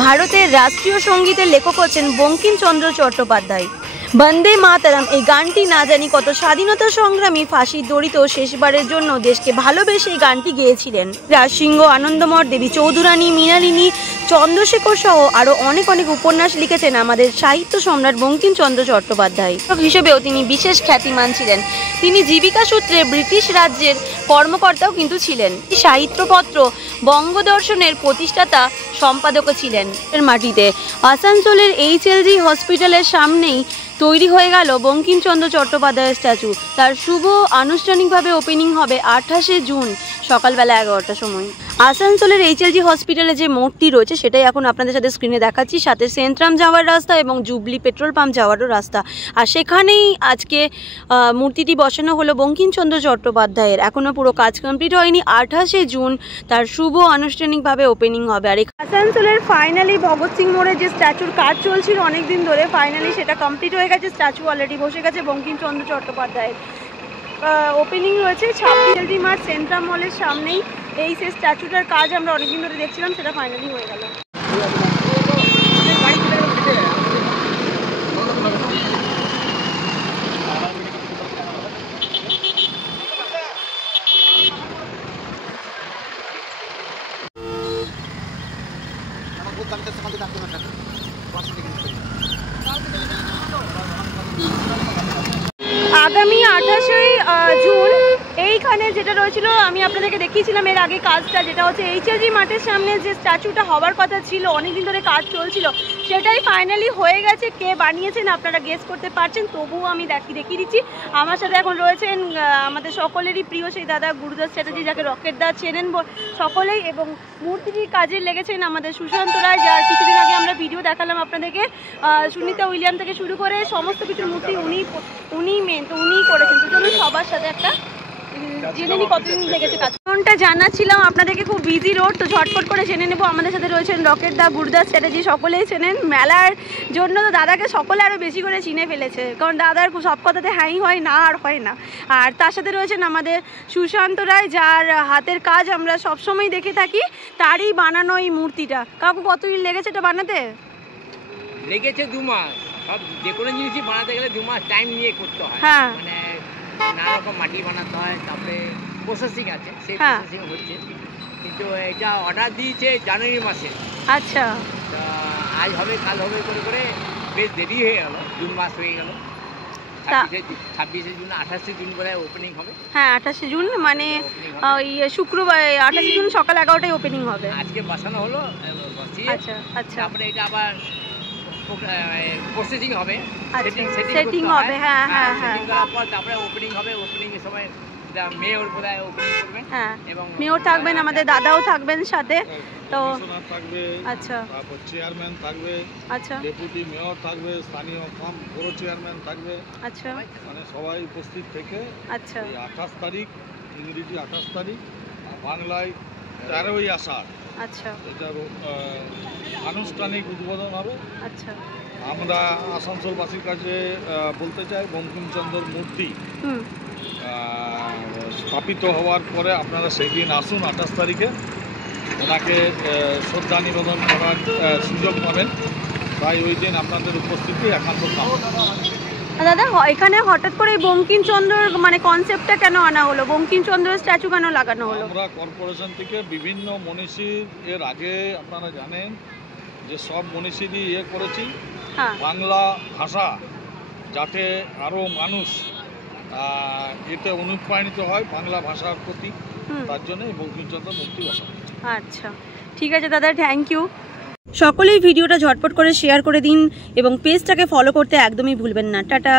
ভারতের রাষ্ট্রীয় সঙ্গীতের লেখক হচ্ছেন বঙ্কিমচন্দ্র চট্টোপাধ্যায়। বন্দে মাতরম এই গানটি না জানি কত স্বাধীনতা সংগ্রামী ফাঁসির দড়িতেও শেষবারের জন্য দেশকে ভালোবেসে এই গানটি গেয়েছিলেন। রাজসিংহ, আনন্দমঠ, দেবী চৌধুরানী, মৃণালিনী, চন্দ্রশেখর সহ আরও অনেক উপন্যাস লিখেছেন আমাদের সাহিত্য সম্রাট বঙ্কিমচন্দ্র চট্টোপাধ্যায়। হিসেবেও তিনি বিশেষ খ্যাতিমান ছিলেন। তিনি জীবিকা সূত্রে ব্রিটিশ রাজ্যের কর্মকর্তাও কিন্তু ছিলেন। সাহিত্যপত্র বঙ্গদর্শনের প্রতিষ্ঠাতা সম্পাদকও ছিলেন। এর মাটিতে আসানসোলের HLG হসপিটালের সামনেই তৈরি হয়ে গেল বঙ্কিমচন্দ্র চট্টোপাধ্যায়ের স্ট্যাচু। তার শুভ আনুষ্ঠানিকভাবে ওপেনিং হবে 28শে জুন সকালবেলা 11টার সময়। আসানসোলের HLG হসপিটালে যে মোড়টি রয়েছে সেটাই এখন আপনাদের সাথে স্ক্রিনে দেখাচ্ছি, সাথে সেন্ট্রাম যাওয়ার রাস্তা এবং জুবলি পেট্রোল পাম্প যাওয়ারও রাস্তা। আর সেখানেই আজকে মূর্তিটি বসানো হলো বঙ্কিমচন্দ্র চট্টোপাধ্যায়ের। এখনও পুরো কাজ কমপ্লিট হয়নি। 28শে জুন তার শুভ আনুষ্ঠানিকভাবে ওপেনিং হবে। আর আসানসোলের ফাইনালি ভগৎ সিং মোড়ে যে স্ট্যাচুর কাজ চলছিল অনেকদিন ধরে, ফাইনালি সেটা কমপ্লিট হয়ে গেছে। স্ট্যাচু অলরেডি বসে গেছে বঙ্কিমচন্দ্র চট্টোপাধ্যায়ের। ওপেনিং রয়েছে 26 মার্চ সেন্ট্রাম মলের সামনেই। এই সে স্ট্যাচুটার কাজ আমরা অনেকদিন ধরে দেখছিলাম, সেটা ফাইনালি হয়ে গেল। আগামী 28শে জুন এইখানে যেটা রয়েছিল আমি আপনাদেরকে দেখিয়েছিলাম এর আগে কাজটা, যেটা হচ্ছে HLG মাঠের সামনে যে স্ট্যাচুটা হওয়ার কথা ছিল, অনেকদিন ধরে কাজ চলছিল, সেটাই ফাইনালি হয়ে গেছে। কে বানিয়েছেন আপনারা গেস করতে পারছেন, তবুও আমি দেখিয়ে দিচ্ছি। আমার সাথে এখন রয়েছেন আমাদের সকলেরই প্রিয় সেই দাদা গুরুদাস চ্যাটার্জি, যাকে রকেট দা চেনেন সকলেই, এবং মূর্তিটির কাজে লেগেছেন আমাদের সুশান্ত রায়, যার কিছুদিন আগে আমরা ভিডিও দেখালাম আপনাদেরকে। সুনিতা উইলিয়াম থেকে শুরু করে সমস্ত কিছুর মূর্তি উনি মেন, তো উনিই করেছেন। তো চলুন সবার সাথে একটা জেনে নিই কতদিন লেগেছে কাজ। কারণটা জানাচ্ছিলাম আপনাদেরকে, খুব বিজি রোড, তো ঝটপট করে জেনে নেবো। আমাদের সাথে রয়েছেন রকেট দা, গুরুদাস চ্যাটার্জি, সকলেই চেনেন। মেলার জন্য তো দাদাকে সকলে আরও বেশি করে চিনে ফেলেছে, কারণ দাদার সব কথাতে হ্যাঁই হয়, না আর হয় না। আর তার সাথে রয়েছেন আমাদের সুশান্ত রায়, যার হাতের কাজ আমরা সবসময় দেখে থাকি, তারই বানানো এই মূর্তিটা। কাকু কতদিন লেগেছে এটা বানাতে? লেগেছে 2 মাস। সব যে কোনো জিনিসই বানাতে গেলে 2 মাস টাইম নিয়ে করতে হয়। হ্যাঁ, মানে নানা রকম মাটি বানাতে হয়, তারপরে প্রসেসিং আছে, সেই প্রসেসিং হচ্ছে। কিন্তু এটা অর্ডার দিয়েছে জানুয়ারি মাসে। আচ্ছা, আজ হবে কাল হবে করে করে বেশ দেরি হয়ে গেল, 2 মাস হয়ে গেল। 26শে জুন 28শে জুন বলে ওপেনিং হবে। হ্যাঁ, 28শে জুন মানে ওই শুক্রবার 28শে জুন সকাল 11টায় ওপেনিং হবে। আজকে বসানো হলো। আচ্ছা আচ্ছা, তারপরে এটা আবার প্রসেসিং হবে, সেটিং হবে। হ্যাঁ হ্যাঁ হ্যাঁ, তারপরে ওপেনিং হবে। ওপেনিং এর সময় মেয়র বোধহয় ওপেনিং করবেন। হ্যাঁ, মেয়র থাকবেন, আমাদের দাদাও থাকবেন সাথে। তো থাকবে, আচ্ছা, তারপর চেয়ারম্যান থাকবে, আচ্ছা, ডেপুটি মেয়র থাকবে, স্থানীয় ফার্ম বড় চেয়ারম্যান থাকবে। আচ্ছা, মানে সবাই উপস্থিত থেকে আচ্ছা 28 তারিখ, ইংরেজি 28 তারিখ, বাংলায় 13ই আষাঢ়, আচ্ছা এটার আনুষ্ঠানিক উদ্বোধন হবে। আচ্ছা, আমরা আসানসোলবাসীর কাছে বলতে চাই, বঙ্কিমচন্দ্রের মূর্তি স্থাপিত হওয়ার পরে আপনারা সেই দিন আসুন, 28 তারিখে ওনাকে শ্রদ্ধা নিবেদন করার সুযোগ পাবেন। তাই ওই দিন আপনাদের উপস্থিতি একান্ত কামনা। দাদা, এখানে হঠাৎ করে বঙ্কিমচন্দ্রের মানে কনসেপ্টটা কেন আনা হলো? বঙ্কিমচন্দ্রের স্ট্যাচু কেন লাগানো হলো? আমরা কর্পোরেশন থেকে বিভিন্ন মনীষীর, এর আগে আপনারা জানেন যে সব মনীষীরই করেছি, বাংলা ভাষা যাতে আরও মানুষ এতে অনুপ্রাণিত হয় বাংলা ভাষার প্রতি, তার জন্য বঙ্কিমচন্দ্র মূর্তি বসা। আচ্ছা, ঠিক আছে দাদা, থ্যাংক ইউ। সকলেই ভিডিওটা ঝটপট করে শেয়ার করে দিন এবং পেজটাকে ফলো করতে একদমই ভুলবেন না। টাটা।